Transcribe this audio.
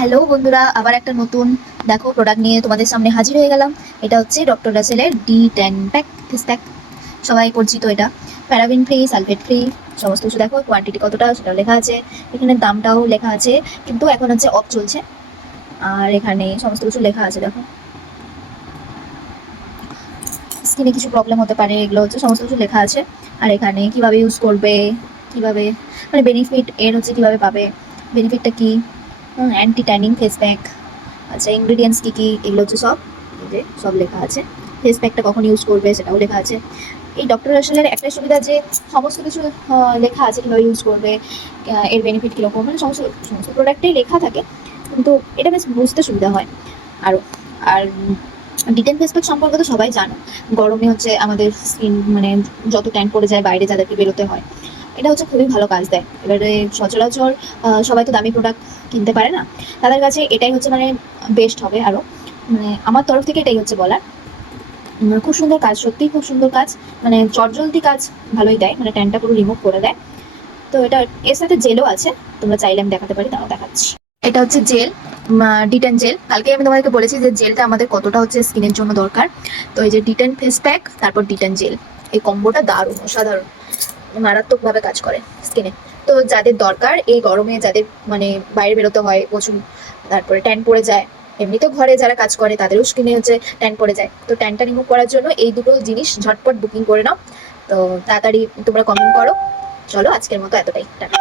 Hello বন্ধুরা, আবার একটা নতুন দেখো প্রোডাক্ট নিয়ে তোমাদের সামনে হাজির হয়ে গেলাম। এটা হচ্ছে ডক্টর রাসেলের D10 প্যাক ফেস প্যাক। সবাই পরিচিত এটা। প্যারাবিন ফ্রি, সালফেট ফ্রি, সমস্ত কিছু দেখো, কোয়ান্টিটি কতটা সেটাও লেখা আছে, এখানে দামটাও লেখা আছে, কিন্তু এখন হচ্ছে অফ চলছে। আর এখানে সমস্ত কিছু লেখা আছে দেখো, স্কিনে কিছু প্রবলেম হতে পারে এগুলো হচ্ছে সমস্ত কিছু লেখা আছে। আর এখানে কিভাবে ইউজ করবে, কিভাবে মানে বেনিফিট এর হচ্ছে কিভাবে পাবে, বেনিফিটটা কি, অ্যান্টি ট্যানিং ফেস প্যাক, আচ্ছা ইনগ্রিডিয়েন্টস কী কী এগুলো হচ্ছে সব, এই যে সব লেখা আছে। ফেস প্যাকটা কখন ইউজ করবে সেটাও লেখা আছে। এই ডক্টর রাসেলের একটাই সুবিধা যে সমস্ত কিছু লেখা আছে, কীভাবে ইউজ করবে, এর বেনিফিট কীরকম, মানে সমস্ত সমস্ত প্রোডাক্টেই লেখা থাকে, কিন্তু এটা বেশ বুঝতে সুবিধা হয় আরও। আর ডিটেন ফেস প্যাক সম্পর্কে তো সবাই জানো, গরমে হচ্ছে আমাদের স্কিন মানে যত ট্যান পড়ে যায় বাইরে যাদেরকে বেরোতে হয়, এটা হচ্ছে খুবই ভালো কাজ দেয়। এবারে সচরাচর সবাই তো দামি প্রোডাক্ট কিনতে পারে না, তাদের কাছে এটাই হচ্ছে মানে বেস্ট হবে আরও। মানে আমার তরফ থেকে এটাই হচ্ছে বলার। খুব সুন্দর কাজ, সত্যিই খুব সুন্দর কাজ, মানে চটজলদি কাজ ভালোই দেয়, মানে ট্যানটা পুরো রিমুভ করে দেয়। তো এটা এর সাথে জেলও আছে, তোমরা চাইলে আমি দেখাতে পারি, তাও দেখাচ্ছি। এটা হচ্ছে জেল, ডিটেন জেল। কালকে আমি তোমাদেরকে বলেছি যে জেলটা আমাদের কতটা হচ্ছে স্কিনের জন্য দরকার। তো এই যে ডিটেন ফেস প্যাক, তারপর ডিটেন জেল, এই কম্বোটা দারুণ, অসাধারণ, মারাত্মকভাবে কাজ করে স্কিনে। তো যাদের দরকার এই গরমে, যাদের মানে বাইরে বেরোতে হয় প্রচুর, তারপরে ট্যান পড়ে যায়, এমনি তো ঘরে যারা কাজ করে তাদেরও স্কিনে হচ্ছে ট্যান পড়ে যায়, তো ট্যানটা রিমুভ করার জন্য এই দুটো জিনিস ঝটপট বুকিং করে নাও। তো তাড়াতাড়ি তোমরা কমেন্ট করো। চলো আজকের মতো এতটাই, টাটা।